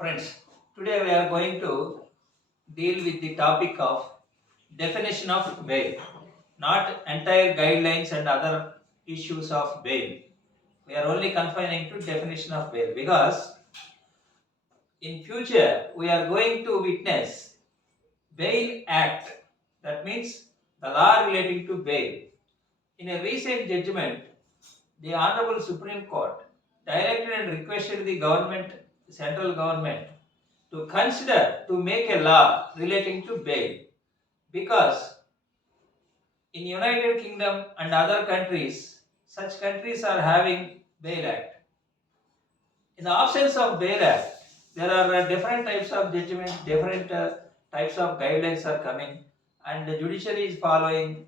Friends, today we are going to deal with the topic of definition of bail, not entire guidelines and other issues of bail. We are only confining to definition of bail because in future we are going to witness Bail Act. That means the law relating to bail. In a recent judgment, the Honorable Supreme Court directed and requested the government, central government, to consider to make a law relating to bail because in United Kingdom and other countries, such countries are having bail act. In the absence of bail act, there are different types of judgment, different types of guidelines are coming, and the judiciary is following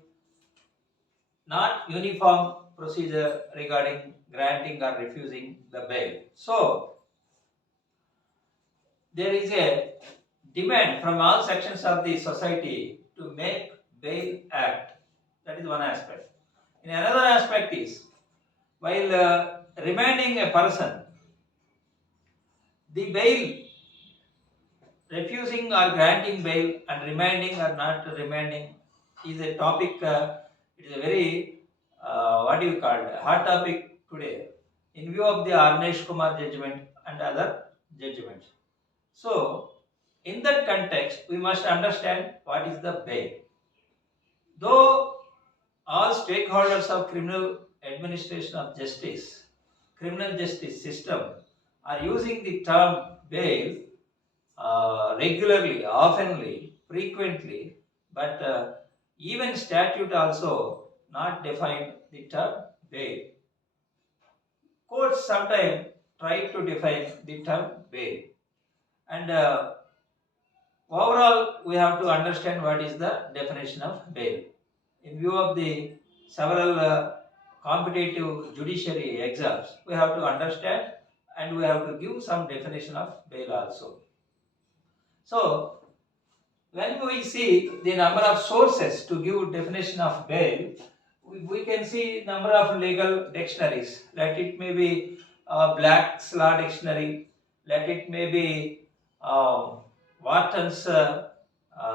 not uniform procedure regarding granting or refusing the bail. So there is a demand from all sections of the society to make bail act. That is one aspect. In another aspect is while remanding a person, the bail refusing or granting bail and remanding or not remanding is a topic. It is a very what do you call it, hot topic today in view of the Arnesh Kumar judgment and other judgments. So in that context, we must understand what is the bail. Though all stakeholders of criminal administration of justice, criminal justice system are using the term bail regularly, oftenly, frequently, but even statute also not define the term bail. Courts sometimes try to define the term bail, and overall we have to understand what is the definition of bail in view of the several competitive judiciary exams. We have to understand and we have to give some definition of bail also. So when we see the number of sources to give definition of bail, we can see number of legal dictionaries. Let it may be Black's Law Dictionary, let it may be uh, Wharton's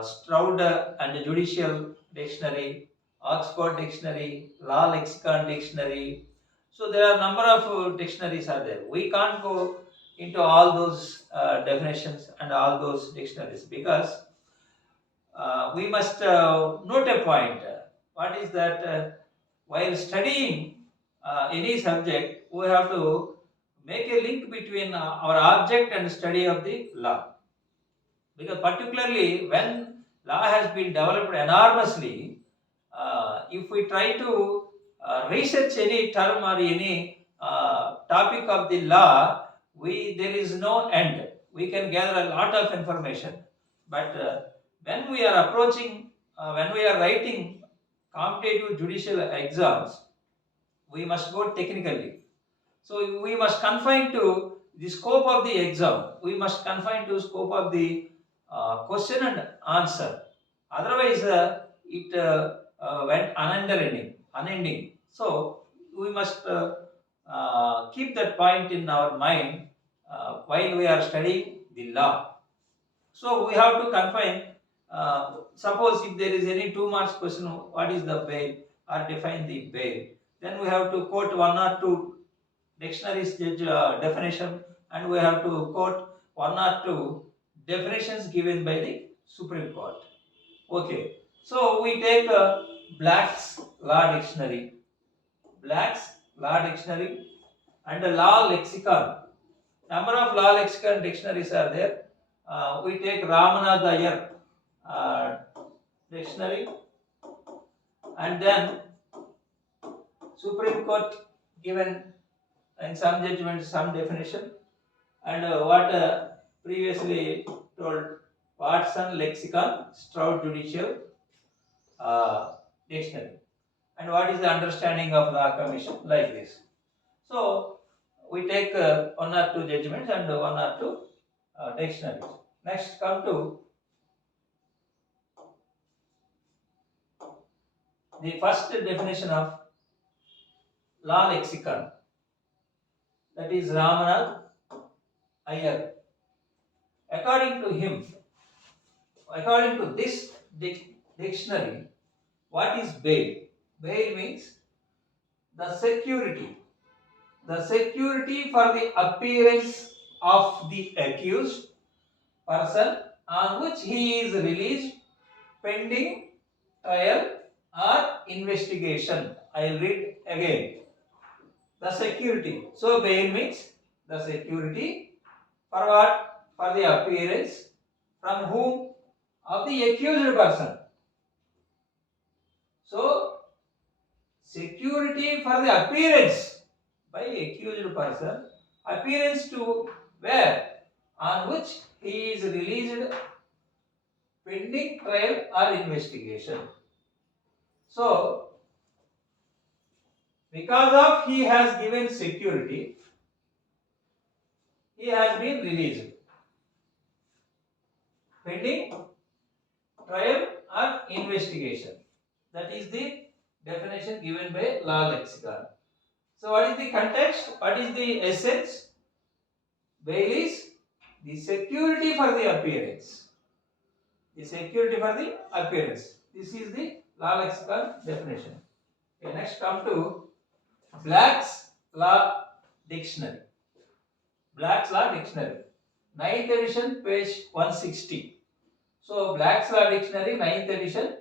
Stroud and Judicial Dictionary, Oxford Dictionary, Law Lexicon Dictionary. So there are number of dictionaries are there. We can't go into all those definitions and all those dictionaries because we must note a point. What is that? While studying any subject, we have to make a link between our object and study of the law. Because particularly when law has been developed enormously, if we try to research any term or any topic of the law, there is no end. We can gather a lot of information, but when we are approaching, when we are writing competitive judicial exams, we must go technically. So we must confine to the scope of the exam. We must confine to scope of the question and answer. Otherwise, it went unending. So we must keep that point in our mind while we are studying the law. So we have to confine. Suppose if there is any 2 marks question, what is the bail or define the bail, then we have to quote one or two dictionaries definition, and we have to quote one or two definitions given by the Supreme Court. Okay, so we take Black's Law Dictionary, Black's Law Dictionary, and the Law Lexicon. Number of law lexicon dictionaries are there. We take Ramanath Iyer dictionary, and then Supreme Court given in some judgments some definition, and what previously told Watson Lexicon, Stroud Judicial Dictionary, and what is the understanding of law commission, like this. So we take one or two judgments and one or two dictionaries. Next, come to the first definition of law lexicon, that is Ramanath Iyer. According to him, according to this dictionary, what is bail? Bail means the security. The security for the appearance of the accused person on which he is released pending trial or investigation. I will read again. The security. So bail means the security for what? For the appearance from whom? Of the accused person. So security for the appearance by accused person. Appearance to where? On which he is released pending trial or investigation. So because of he has given security, he has been released pending trial or investigation. That is the definition given by law lexicon. So what is the context? What is the essence? Bail is the security for the appearance. The security for the appearance. This is the law lexicon definition. Okay, next come to Black's Law Dictionary. Black's Law Dictionary. 9th edition, page 160. So Black's Law Dictionary, 9th edition,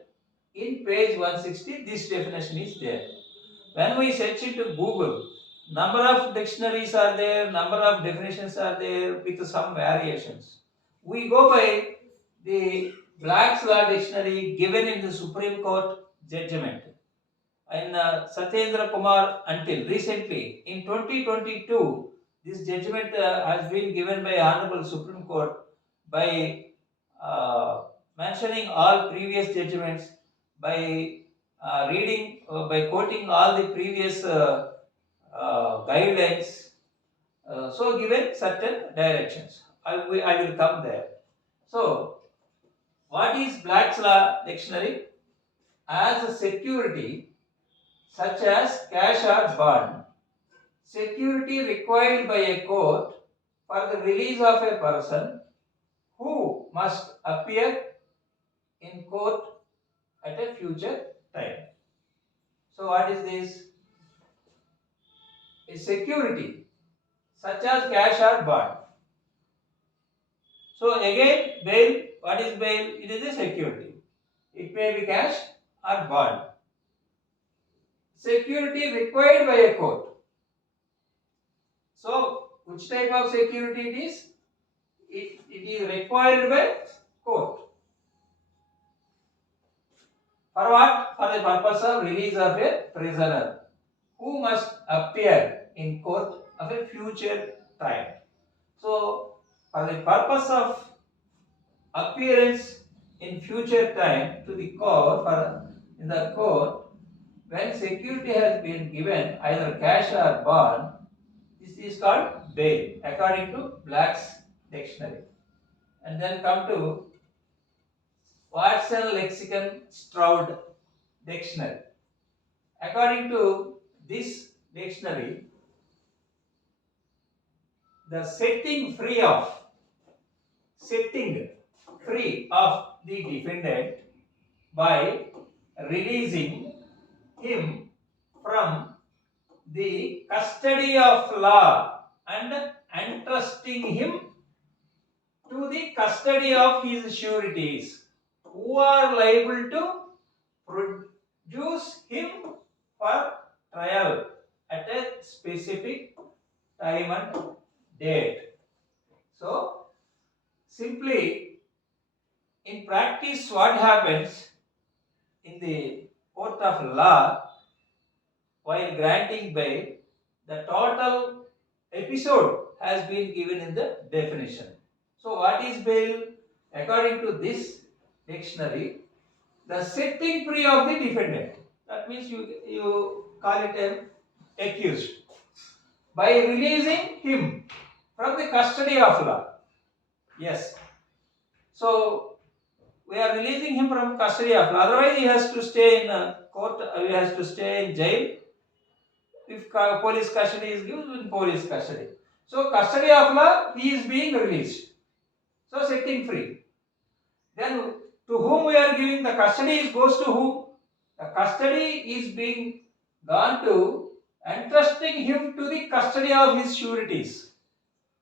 in page 160, this definition is there. When we search into Google, number of dictionaries are there, number of definitions are there with some variations. We go by the Black's Law Dictionary given in the Supreme Court judgment. And Satyendra Kumar until recently in 2022, this judgment has been given by Honorable Supreme Court by mentioning all previous judgments, by reading, by quoting all the previous guidelines, so given certain directions. I will come there. So, what is Black's Law Dictionary? As a security, such as cash or bond, security required by a court for the release of a person who must appear in court at a future time. So what is this? A security such as cash or bond. So again, bail, what is bail? It is a security. It may be cash or bond. Security required by a court. So which type of security it is? It is required by court. For what? For the purpose of release of a prisoner who must appear in court of a future time. So, for the purpose of appearance in future time to the court, in the court, when security has been given either cash or bond, this is called bail according to Black's Dictionary. And then come to Watson Lexicon Stroud Dictionary. According to this dictionary, the setting free of the defendant by releasing him from the custody of law and entrusting him to the custody of his sureties, who are liable to produce him for trial at a specific time and date. So, simply in practice, what happens in the court of law while granting bail, the total episode has been given in the definition. So, what is bail? According to this dictionary, the setting free of the defendant. That means you call it an accused by releasing him from the custody of law. Yes. So we are releasing him from custody of law. Otherwise, he has to stay in court. He has to stay in jail. If police custody is given, in police custody. So custody of law, he is being released. So setting free. Then to whom we are giving the custody goes to whom? The custody is being gone to entrusting him to the custody of his sureties.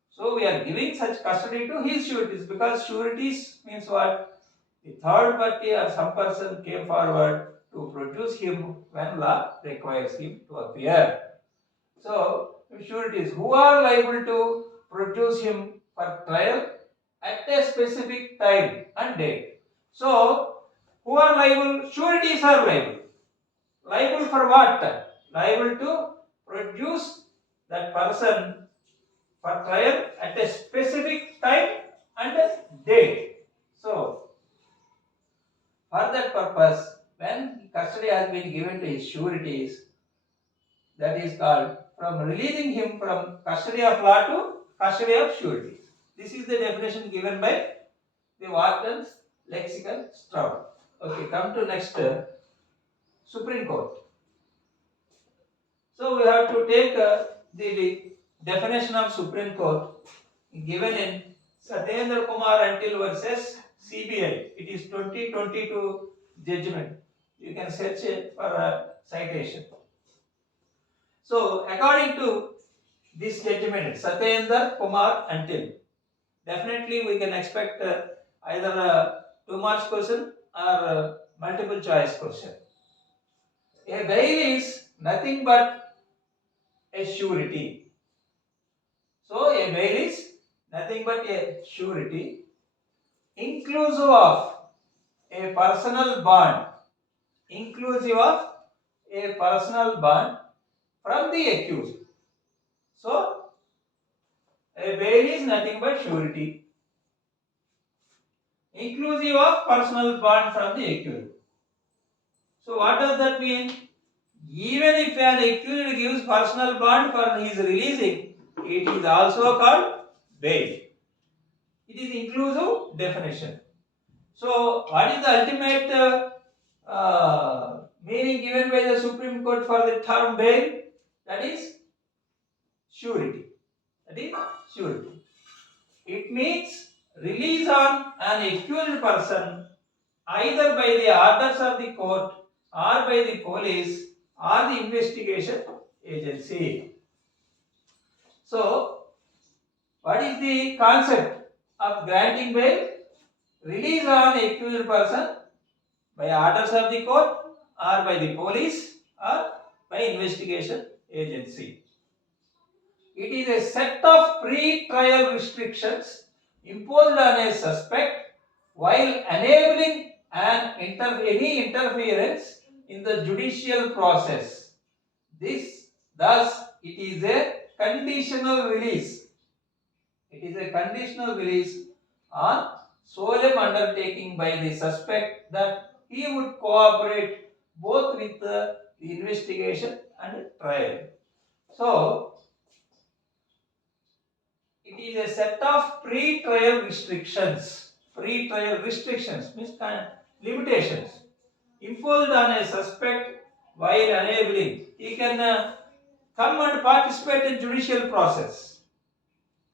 So we are giving such custody to his sureties, because sureties means what? The third party or some person came forward to produce him when law requires him to appear. So sureties who are liable to produce him for trial at a specific time and date. So who are liable? Sureties are liable. Liable for what? Liable to produce that person for trial at a specific time and date. So, for that purpose, when custody has been given to his sureties, that is called from releasing him from custody of law to custody of sureties. This is the definition given by the Wharton's Lexicon Stroud. Okay, come to next Supreme Court. So we have to take the definition of Supreme Court given in Satyendra Kumar Until versus CBI. It is 2022 judgment. You can search it for a citation. So according to this judgment, Satyendra Kumar Until, definitely we can expect either a 2 marks question or a multiple choice question. A bail is nothing but a surety. So a bail is nothing but a surety inclusive of a personal bond, inclusive of a personal bond from the accused. So a bail is nothing but surety inclusive of personal bond from the accused. So what does that mean? Even if an accused gives personal bond for his releasing, it is also called bail. It is inclusive definition. So what is the ultimate meaning given by the Supreme Court for the term bail? That is surety. That is surety. It means release on an accused person either by the orders of the court or by the police or the investigation agency. So, what is the concept of granting bail? Release on accused person by orders of the court or by the police or by investigation agency. It is a set of pre-trial restrictions imposed on a suspect while enabling any interference in the judicial process. Thus, it is a conditional release. It is a conditional release on solemn undertaking by the suspect that he would cooperate both with the investigation and trial. So, it is a set of pre-trial restrictions. Pre-trial restrictions means limitations imposed on a suspect while enabling. He can come and participate in judicial process,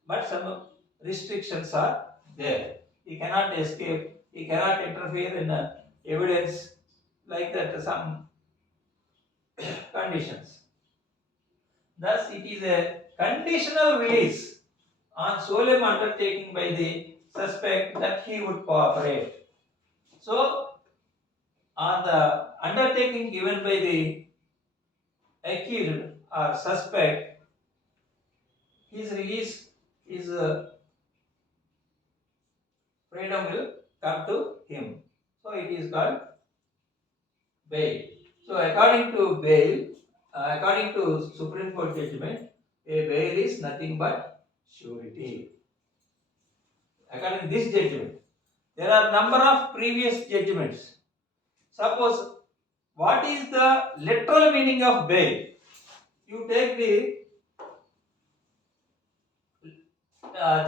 but some restrictions are there. He cannot escape. He cannot interfere in evidence, like that. Some conditions. Thus, it is a conditional release on solemn undertaking by the suspect that he would cooperate. So, on the undertaking given by the accused or suspect, his release, his freedom will come to him. So, it is called bail. So, according to Supreme Court judgment, a bail is nothing but surety. According to this judgment, there are number of previous judgments. Suppose, what is the literal meaning of bail? You take the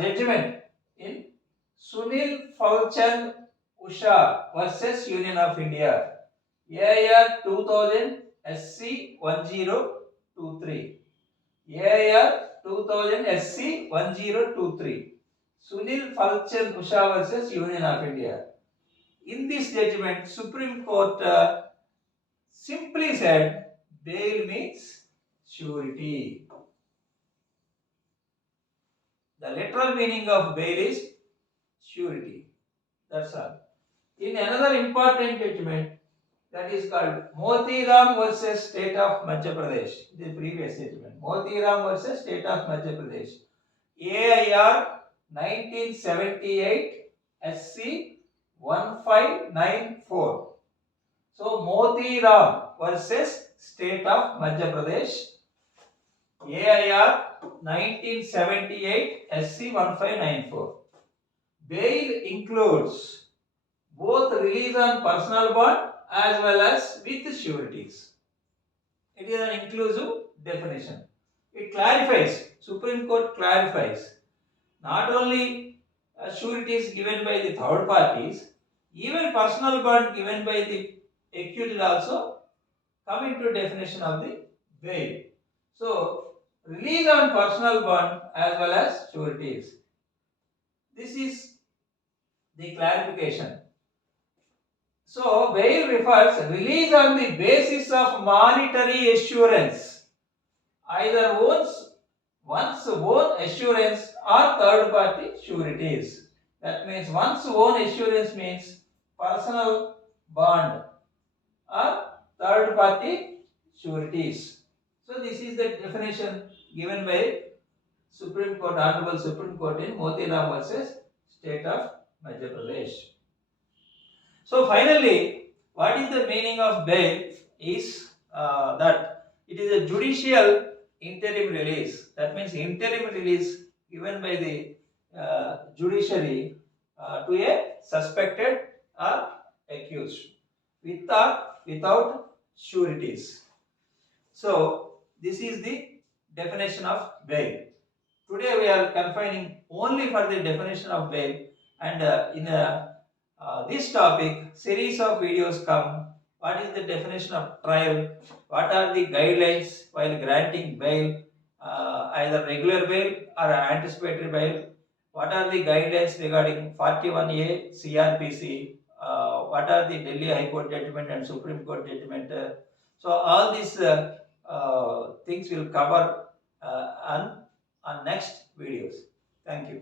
judgment in Sunil Falchand Usha versus Union of India, AR 2000 SC 1023, AR 2000 SC 1023. Sunil Falchand Usha versus Union of India. In this judgment, Supreme Court simply said bail means surety. The literal meaning of bail is surety. That's all. In another important judgment, that is called Motiram versus State of Madhya Pradesh. The previous judgment. Motiram versus State of Madhya Pradesh. AIR 1978 SC 1594. So Motiram versus State of Madhya Pradesh. AIR 1978 SC 1594. Bail includes both release on personal bond as well as with sureties. It is an inclusive definition. It clarifies, Supreme Court clarifies, not only sureties given by the third parties, even personal bond given by the accused also come into definition of the bail. So, release on personal bond as well as sureties. This is the clarification. So, bail refers release on the basis of monetary assurance, either one's own assurance or third party sureties. That means one's own assurance means personal bond or third party sureties. So, this is the definition given by Supreme Court, Honorable Supreme Court in Motiram versus State of Madhya Pradesh. So finally, what is the meaning of bail is that it is a judicial interim release. That means interim release given by the judiciary to a suspected or accused with or without sureties. So this is the definition of bail. Today we are confining only for the definition of bail, and in this topic series of videos come. What is the definition of trial? What are the guidelines while granting bail, either regular bail or anticipatory bail? What are the guidelines regarding 41A CRPC? What are the Delhi High Court judgment and Supreme Court judgment? So all these things will cover on next videos. Thank you.